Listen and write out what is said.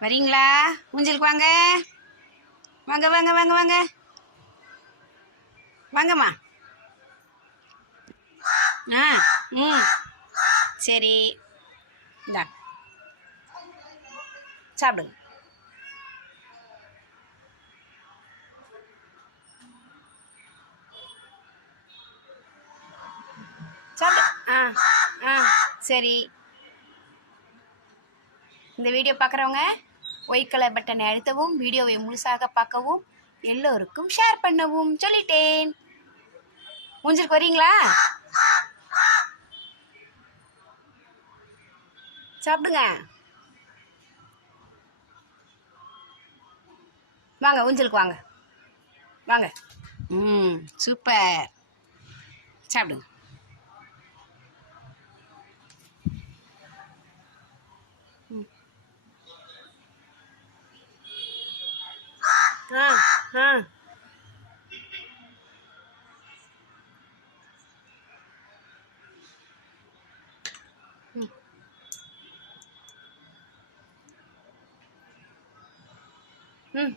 வரீங்களா? ஊஞ்சலுக்கு வாங்க. வாங்க வாங்க வாங்க வாங்க. வாங்கம்மா. ஆ ம். சரி. இந்தா. சாப்பிடுங்க. சாப்பிடு. ஆ ஆ. சரி. இந்த வீடியோ பார்க்குறவங்க ஒயிட் கலர் பட்டனை அழுத்தவும் வீடியோவை முழுசாக பார்க்கவும் எல்லோருக்கும் ஷேர் பண்ணவும் சொல்லிட்டேன். ஊஞ்சலுக்கு வரீங்களா சாப்பிடுங்க. வாங்க ஊஞ்சலுக்கு வாங்க. வாங்க. ம் சூப்பர். சாப்பிடுங்க. ம். ஆ ம். ம்